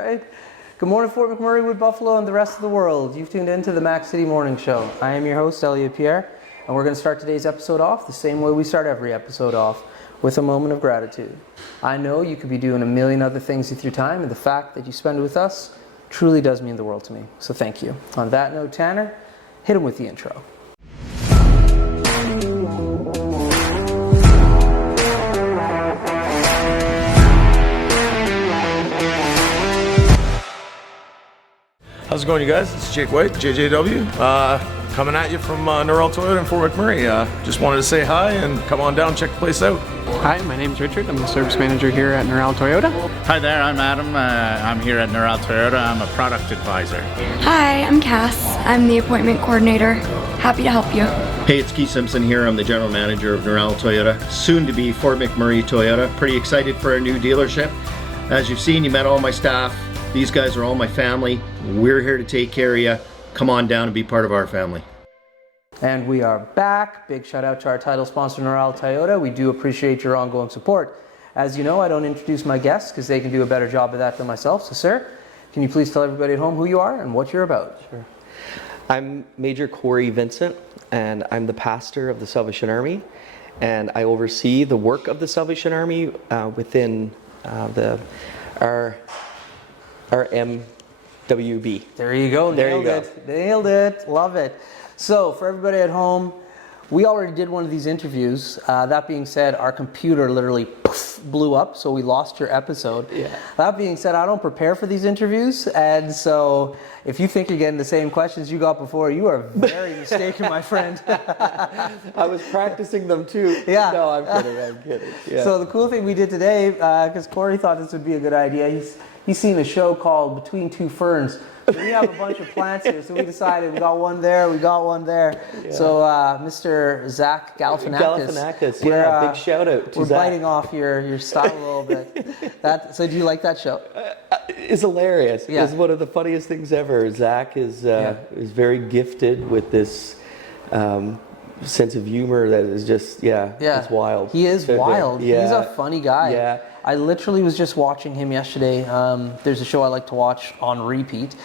Right. Good morning, Fort McMurray, Wood Buffalo, and the rest of the world. You've tuned into the Mac City Morning Show. I am your host, Elliot Pierre, and we're going to start today's episode off the same way we start every episode off, with a moment of gratitude. I know you could be doing a million other things with your time, and the fact that you spend it with us truly does mean the world to me. So thank you. On that note, Tanner, hit him with the intro. How's it going, you guys? It's Jake White, JJW, coming at you from Norrell Toyota in Fort McMurray. Just wanted to say hi and come on down, check the place out. Hi, my name's Richard. I'm the service manager here at Norrell Toyota. Hi there, I'm Adam. I'm here at Norrell Toyota. I'm a product advisor. Hi, I'm Cass. I'm the appointment coordinator. Happy to help you. Hey, it's Keith Simpson here. I'm the general manager of Norrell Toyota, soon to be Fort McMurray Toyota. Pretty excited for our new dealership. As you've seen, you met all my staff. These guys are all my family. We're here to take care of you. Come on down and be part of our family. And we are back. Big shout out to our title sponsor, Norrell Toyota. We do appreciate your ongoing support. As you know, I don't introduce my guests because they can do a better job of that than myself. So, sir, can you please tell everybody at home who you are and what you're about? Sure. I'm Major Cory Vincent, and I'm the pastor of the Salvation Army, and I oversee the work of the Salvation Army within our MWB. There you go. Nailed it. Love it. So for everybody at home, we already did one of these interviews. That being said, our computer literally blew up, so we lost your episode. Yeah. That being said, I don't prepare for these interviews, and so if you think you're getting the same questions you got before, you are very mistaken, my friend. I was practicing them too. Yeah. No, I'm kidding. Yeah. So the cool thing we did today, because Corey thought this would be a good idea, he's seen a show called Between Two Ferns. So we have a bunch of plants here, so we decided we got one there, we got one there. Yeah. So Mr. Zach Galifianakis. Yeah, big shout out to We're Zach. Biting off your style a little bit. So do you like that show? It's hilarious. Yeah. It's one of the funniest things ever. Zach is very gifted with this sense of humor that is just, it's wild. He is wild. Yeah. He's a funny guy. Yeah. I literally was just watching him yesterday. There's a show I like to watch on repeat,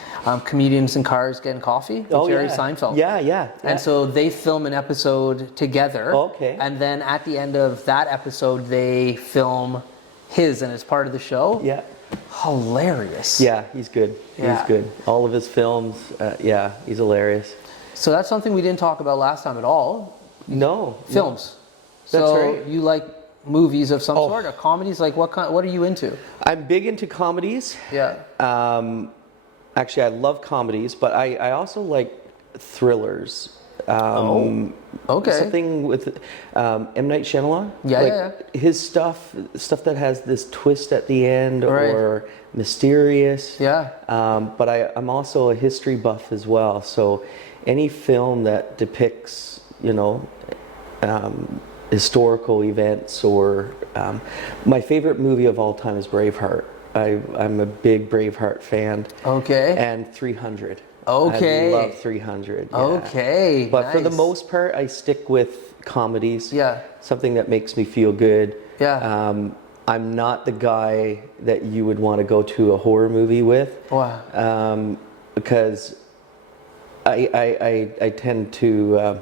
Comedians in Cars Getting Coffee with Jerry Seinfeld. Yeah. And so they film an episode together. Okay. And then at the end of that episode, they film his, and it's part of the show. Yeah. Hilarious. Yeah, he's good. Yeah. He's good. All of his films, he's hilarious. So that's something we didn't talk about last time at all. No. Films. That's so right. You like movies of some sort, or comedies? Like what are you into? I'm big into comedies. Yeah. Actually, I love comedies, but I also like thrillers. Okay. Something with M. Night Shyamalan. Yeah. His stuff that has this twist at the end, Right. or mysterious. Yeah. But I'm also a history buff as well. So any film that depicts, historical events, or my favorite movie of all time is Braveheart. I'm a big Braveheart fan. Okay. And 300. Okay. I love 300. Yeah. Okay. But for the nice. most part, I stick with comedies. Yeah. Something that makes me feel good. Yeah. I'm not the guy that you would want to go to a horror movie with. Wow. Because I tend to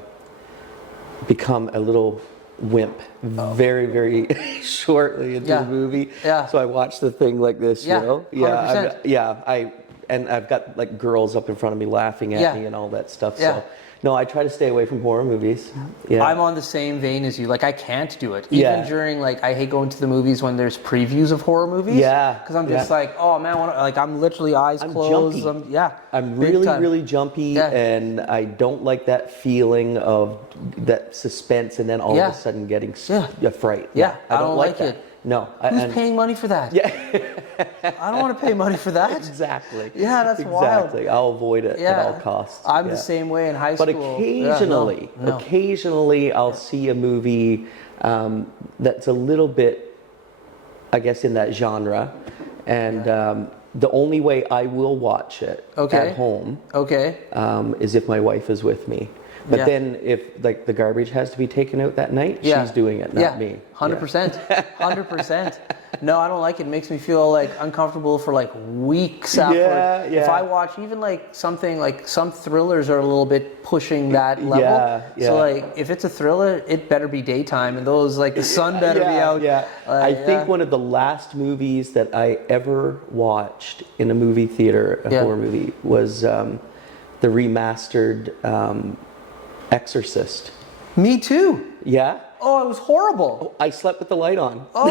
become a little wimp very, very shortly into the movie. Yeah. So I watch the thing like this, Yeah, you know? 100%. And I've got like girls up in front of me laughing at me and all that stuff. Yeah. So no, I try to stay away from horror movies. Yeah. I'm on the same vein as you. Like, I can't do it. Even during, I hate going to the movies when there's previews of horror movies. Yeah. Because I'm just like, oh man, I'm literally eyes closed. Jumpy. I'm big really, time. really jumpy, Yeah. and I don't like that feeling of that suspense and then all of a sudden getting a fright. Yeah, I don't like like that. it. No. Who's paying money for that? Yeah. I don't want to pay money for that. Exactly. Yeah, that's wild. Exactly. I'll avoid it at all costs. I'm the same way in high school. But occasionally I'll see a movie that's a little bit, I guess, in that genre. And the only way I will watch it at home is if my wife is with me. But then if like the garbage has to be taken out that night, she's doing it, not me. 100%. 100%. No, I don't like it. It makes me feel like uncomfortable for like weeks afterwards. Yeah. If I watch even like something like some thrillers are a little bit pushing that level. Yeah. So like if it's a thriller, it better be daytime, and those like the sun better be out. Yeah. I think one of the last movies that I ever watched in a movie theater, a horror movie, was the remastered Exorcist. Me too. Yeah. Oh, it was horrible. I slept with the light on. Oh,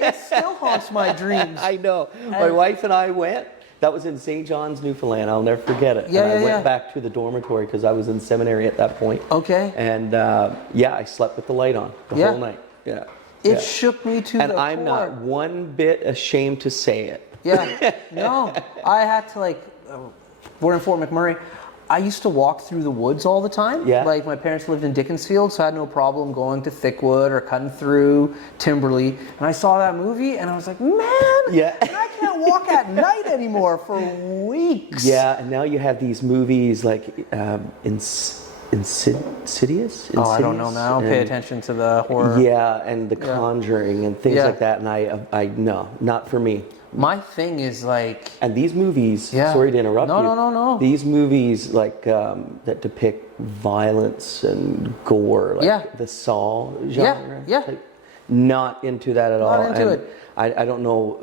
it still haunts my dreams. I know. My wife and I went. That was in St. John's, Newfoundland. I'll never forget it. Yeah, and I went back to the dormitory because I was in seminary at that point. Okay. And I slept with the light on the whole night. Yeah. It shook me to the core. And I'm not one bit ashamed to say it. Yeah. No, I had to we're in Fort McMurray. I used to walk through the woods all the time. Yeah. Like my parents lived in Dickinsfield, so I had no problem going to Thickwood or cutting through Timberley. And I saw that movie and I was like, man, I can't walk at night anymore for weeks. Yeah, and now you have these movies like Insidious? Oh, I don't know now. Pay attention to the horror. Yeah, and The Conjuring and things like that. And I no, not for me. My thing is like... And these movies, sorry to interrupt you. No. These movies that depict violence and gore, like the Saw genre. Yeah. Not into that at all. Not into it. I don't know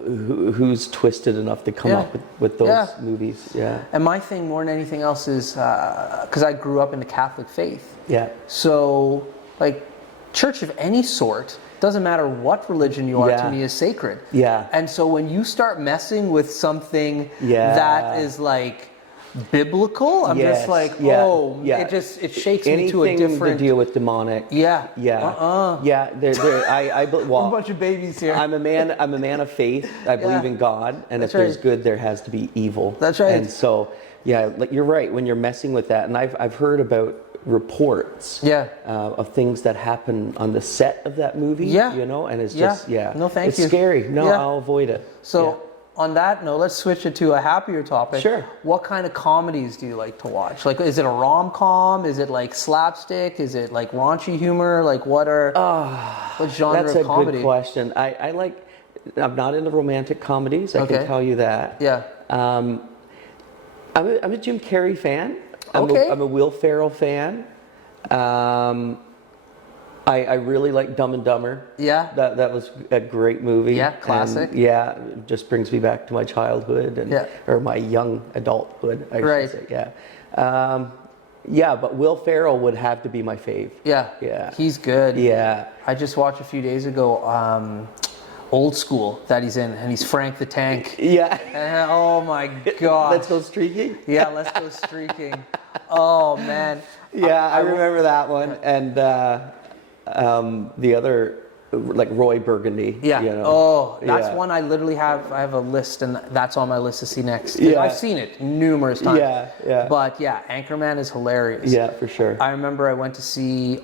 who's twisted enough to come up with those movies. Yeah. And my thing more than anything else is, because I grew up in the Catholic faith. Yeah. So, like, church of any sort, doesn't matter what religion you are, to me is sacred. Yeah. And so when you start messing with something that is like biblical, I'm just like, it shakes me to a different... Anything to deal with demonic. Yeah. Yeah. We're a bunch of babies here. I'm a man of faith. I believe in God, and if there's good, there has to be evil. That's right. And so, you're right. When you're messing with that, and I've heard about reports of things that happen on the set of that movie. And it's just No, thank you. It's scary. No, I'll avoid it. So. On that note, let's switch it to a happier topic. Sure. What kind of comedies do you like to watch? Like, is it a rom-com? Is it like slapstick? Is it like raunchy humor? Like, what genre That's of comedy? That's a good question. I'm not into romantic comedies. I can tell you that. Yeah. I'm a Jim Carrey fan. I'm a Will Ferrell fan. I really like Dumb and Dumber. Yeah. That was a great movie. Yeah, classic. And it just brings me back to my childhood or my young adulthood, I should say. Yeah. But Will Ferrell would have to be my fave. Yeah. He's good. Yeah. I just watched a few days ago Old School that he's in, and he's Frank the Tank. Yeah. And, oh my God. Let's Go Streaking? Yeah, Let's Go Streaking. Oh man. Yeah, I remember that one. And the other, like Roy Burgundy. Yeah. That's one I literally have. I have a list, and that's on my list to see next. Yeah. I've seen it numerous times. Yeah. But Anchorman is hilarious. Yeah, for sure. I remember I went to see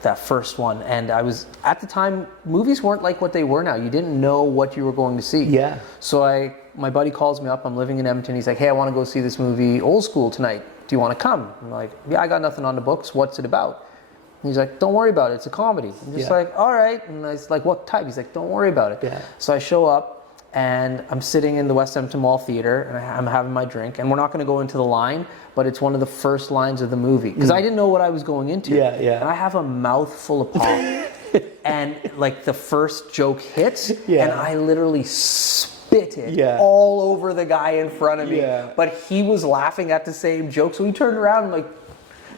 that first one, and I was at the time, movies weren't like what they were now. You didn't know what you were going to see. Yeah. So my buddy calls me up. I'm living in Edmonton. He's like, "Hey, I want to go see this movie, Old School, tonight. Do you want to come?" I'm like, "Yeah, I got nothing on the books. What's it about?" And he's like, "Don't worry about it. It's a comedy." I'm just like, "All right." And I was like, "What type?" He's like, "Don't worry about it." Yeah. So I show up, and I'm sitting in the West Edmonton Mall Theater, and I'm having my drink. And we're not going to go into the line, but it's one of the first lines of the movie. Because I didn't know what I was going into. Yeah. And I have a mouthful of pop. And like the first joke hits, and I literally spit it all over the guy in front of me. Yeah. But he was laughing at the same joke. So he turned around and like,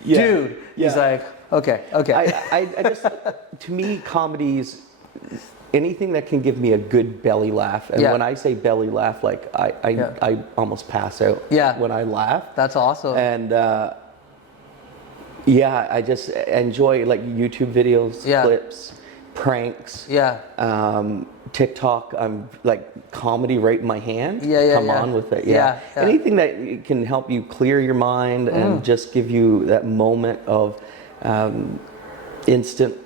dude. He's like, okay. I just, to me, comedies, anything that can give me a good belly laugh. And when I say belly laugh, like I almost pass out when I laugh. That's awesome. And I just enjoy like YouTube videos, clips, pranks. TikTok, I'm like comedy right in my hand. Come on with it. Anything that can help you clear your mind and just give you that moment of instant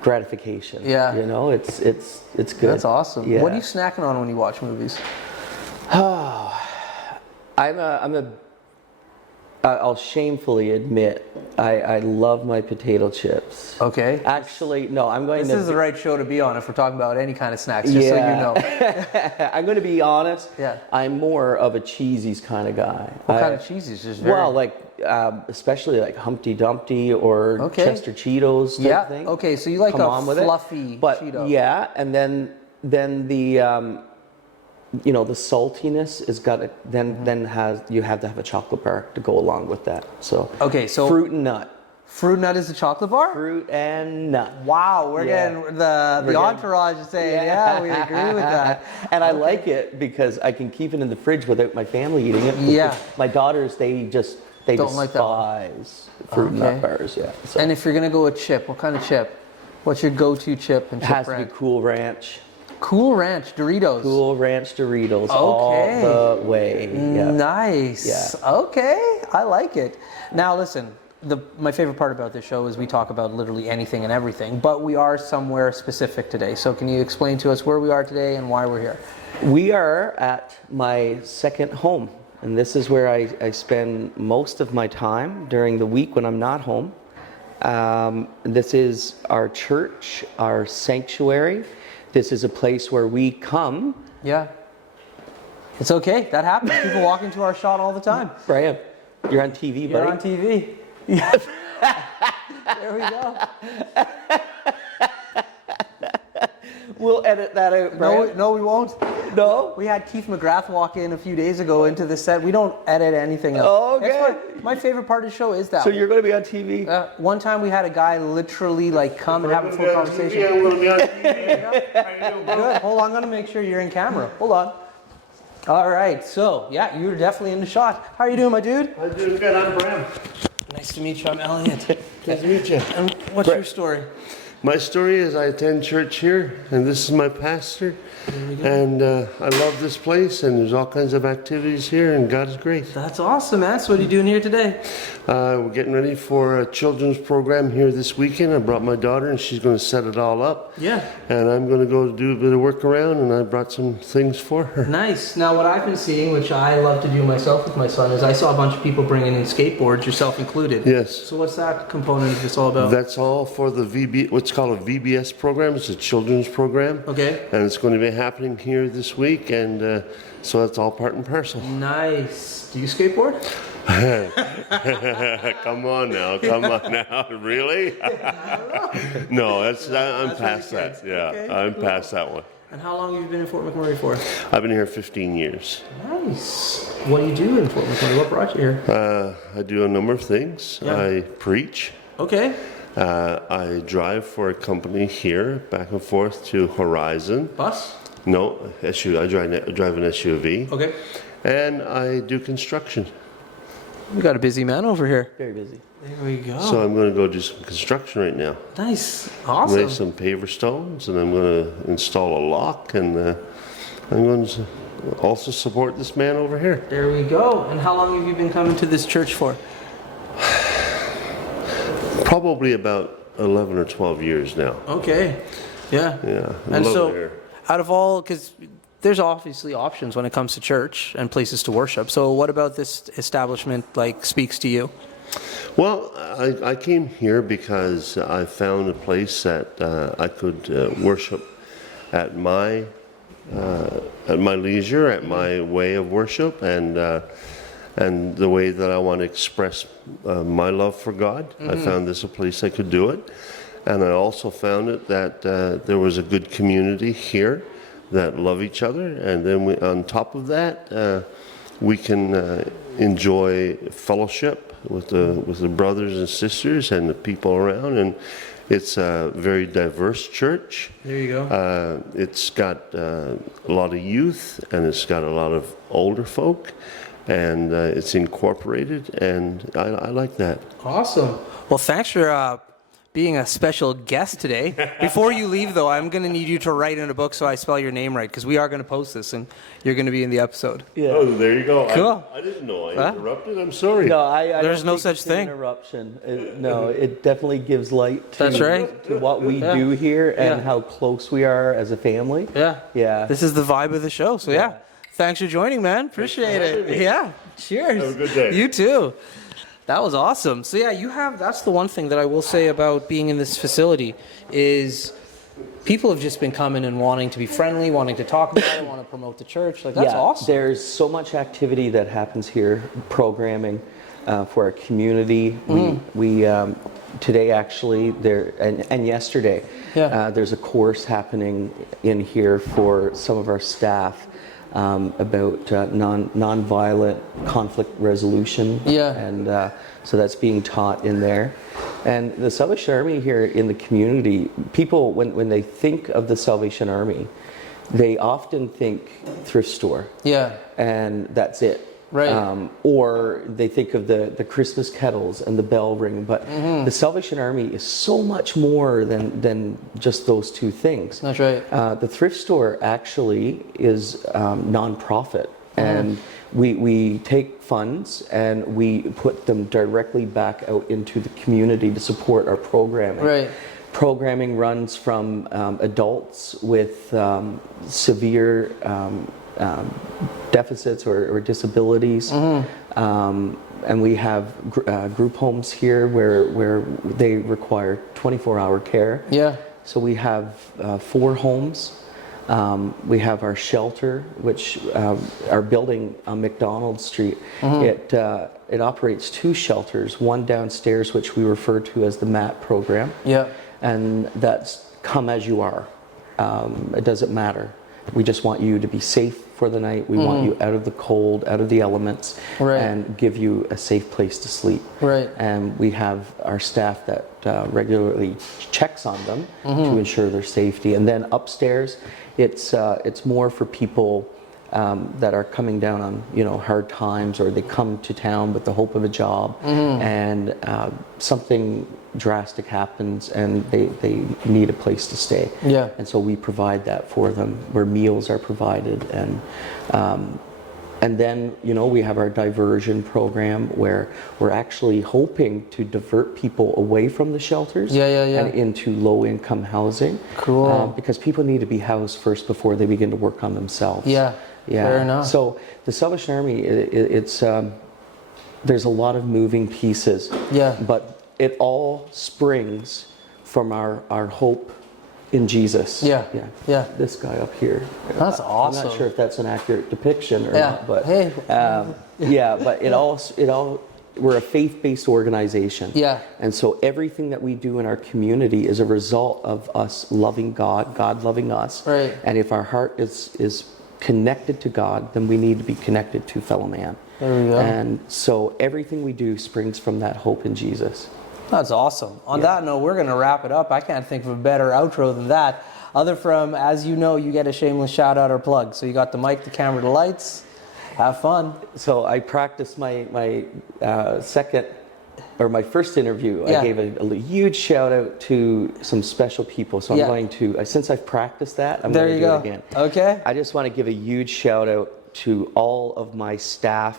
gratification. You know, it's good. That's awesome. What are you snacking on when you watch movies? I'm I'll shamefully admit, I love my potato chips. Okay. Actually, no, I'm going to... This is the right show to be on if we're talking about any kind of snacks, just so you know. I'm going to be honest. Yeah. I'm more of a cheesies kind of guy. What kind of cheesies? Just very... Well, like, especially like Humpty Dumpty or Chester Cheetos type thing. Okay, so you like a fluffy Cheeto. Yeah, and then the... you know, the saltiness is got to, you have to have a chocolate bar to go along with that. So fruit and nut. Fruit and nut is the chocolate bar? Fruit and nut. Wow, we're getting the entourage is saying, we agree with that. And I like it because I can keep it in the fridge without my family eating it. Yeah. My daughters, they don't like despise fruit and nut bars. Yeah. So. And if you're gonna go with chip, what kind of chip? What's your go-to chip and chip brand? It has brand? to be Cool Ranch. Cool Ranch Doritos. Cool Ranch Doritos all the way. Yeah. Nice. Yeah. Okay, I like it. Now listen, my favorite part about this show is we talk about literally anything and everything, but we are somewhere specific today. So can you explain to us where we are today and why we're here? We are at my second home, and this is where I spend most of my time during the week when I'm not home. This is our church, our sanctuary. This is a place where we come. Yeah. It's okay. That happens. People walk into our shot all the time. Brian, you're on TV, buddy. You're on TV. Yes. There we go. We'll edit that out, Brian. No, we won't. No? We had Keith McGrath walk in a few days ago into the set. We don't edit anything out. Oh, okay. My favored part of the show is that. So you're going to be on TV? One time we had a guy literally like come and have a full conversation. I'm going to be on TV. Good. Hold on, I'm going to make sure you're in camera. Hold on. All right. So, yeah, you're definitely in the shot. How are you doing, my dude? I'm doing good. I'm Bram. Nice to meet you. I'm Elliot. Nice to meet you. And what's your story? My story is I attend church here, and this is my pastor. And I love this place, and there's all kinds of activities here, and God is great. That's awesome, man. So what are you doing here today? We're getting ready for a children's program here this weekend. I brought my daughter, and she's going to set it all up. Yeah. And I'm going to go do a bit of work around, and I brought some things for her. Nice. Now, what I've been seeing, which I love to do myself with my son, is I saw a bunch of people bringing in skateboards, yourself included. Yes. So what's that component of this all about? That's all for the what's called a VBS program. It's a children's program. Okay. And it's going to be happening here this week, and so that's all part and parcel. Nice. Do you skateboard? Come on now, really? No, I'm past that. Yeah, okay, I'm past that one. And how long have you been in Fort McMurray for? I've been here 15 years. Nice. What do you do in Fort McMurray? What brought you here? I do a number of things. Yeah. I preach. Okay. I drive for a company here, back and forth to Horizon. Bus? No, SUV. I drive an SUV. Okay. And I do construction. We got a busy man over here. Very busy. There we go. So I'm going to go do some construction right now. Nice. Awesome. Lay some paver stones, and I'm going to install a lock, and I'm going to also support this man over here. There we go. And how long have you been coming to this church for? Probably about 11 or 12 years now. Okay. Yeah. Yeah. And love so, it here. out of all, because there's obviously options when it comes to church and places to worship. So what about this establishment speaks to you? Well, I came here because I found a place that I could worship at my leisure, at my way of worship, and the way that I want to express my love for God. Mm-hmm. I found this a place I could do it, and I also found it that there was a good community here that love each other, and then on top of that, we can enjoy fellowship with the brothers and sisters and the people around, and it's a very diverse church. There you go. It's got a lot of youth, and it's got a lot of older folk, and it's incorporated, and I like that. Awesome. Well, thanks for being a special guest today. Before you leave, though, I'm going to need you to write in a book so I spell your name right, because we are going to post this, and you're going to be in the episode. Yeah. Oh, there you go. Cool. I didn't know I interrupted. I'm sorry. No, I There's don't no think such it's an thing. Interruption. It definitely gives light to, That's right. to what we do here and how close we are as a family. Yeah. Yeah. This is the vibe of the show. So, yeah. Thanks for joining, man. Appreciate it. Yeah. Cheers. Have a good day. You too. That was awesome. So yeah, that's the one thing that I will say about being in this facility is people have just been coming and wanting to be friendly, wanting to talk about it, want to promote the church. Like, that's awesome. There's so much activity that happens here, programming for our community. We today actually and yesterday there's a course happening in here for some of our staff about non-violent conflict resolution. And so that's being taught in there. And the Salvation Army here in the community, people, when they think of the Salvation Army, they often think thrift store. And that's it. Right. Or they think of the Christmas kettles and the bell ring. But the Salvation Army is so much more than just those two things. That's right. The thrift store actually is non-profit. And we take funds and we put them directly back out into the community to support our programming. Right. Programming runs from adults with severe deficits or disabilities. And we have group homes here where they require 24-hour care. So we have 4 homes. We have our shelter, which our building on McDonald Street. It operates 2 shelters, one downstairs, which we refer to as the MAT program. And that's come as you are. It doesn't matter. We just want you to be safe for the night. We want you out of the cold, out of the elements, and give you a safe place to sleep. And we have our staff that regularly checks on them to ensure their safety. And then upstairs, it's more for people that are coming down on hard times, or they come to town with the hope of a job, and something drastic happens and they need a place to stay. And so we provide that for them, where meals are provided, and then we have our diversion program where we're actually hoping to divert people away from the shelters and into low-income housing. Because people need to be housed first before they begin to work on themselves. Fair enough. So the Salvation Army, it's there's a lot of moving pieces. But it all springs from our hope in Jesus. This guy up here. That's awesome. I'm not sure if that's an accurate depiction or not, but but it all we're a faith-based organization. And so everything that we do in our community is a result of us loving God, God loving us. And if our heart is connected to God, then we need to be connected to fellow man. There we go. And so everything we do springs from that hope in Jesus. That's awesome. On that note, we're going to wrap it up. I can't think of a better outro than that. Other from, as you know, you get a shameless shout out or plug. So you got the mic, the camera, the lights. Have fun. So I practiced my first interview. I gave a huge shout out to some special people. So I'm going to, since I've practiced that, I'm going to do it again. Okay. I just want to give a huge shout out to all of my staff.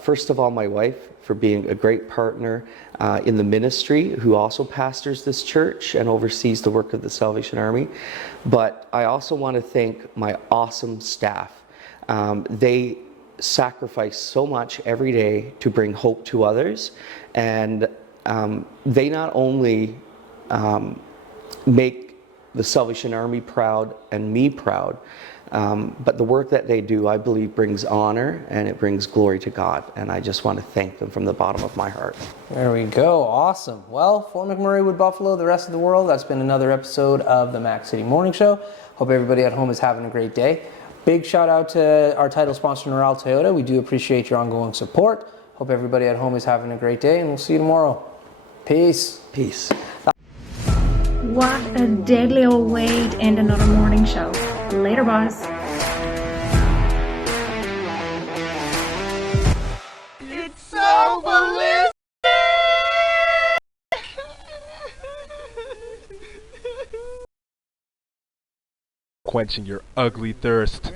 First of all, my wife, for being a great partner in the ministry, who also pastors this church and oversees the work of the Salvation Army. But I also want to thank my awesome staff. They sacrifice so much every day to bring hope to others, and they not only make the Salvation Army proud and me proud, but the work that they do, I believe, brings honor and it brings glory to God. And I just want to thank them from the bottom of my heart. There we go. Awesome. Well, Fort McMurray, Wood Buffalo, the rest of the world, that's been another episode of the Mac City Morning Show. Hope everybody at home is having a great day. Big shout out to our title sponsor, Neural Toyota. We do appreciate your ongoing support. Hope everybody at home is having a great day, and we'll see you tomorrow. Peace. Peace. What a deadly old way to end another morning show. Later, boss. It's so ballistic! Quenching your ugly thirst.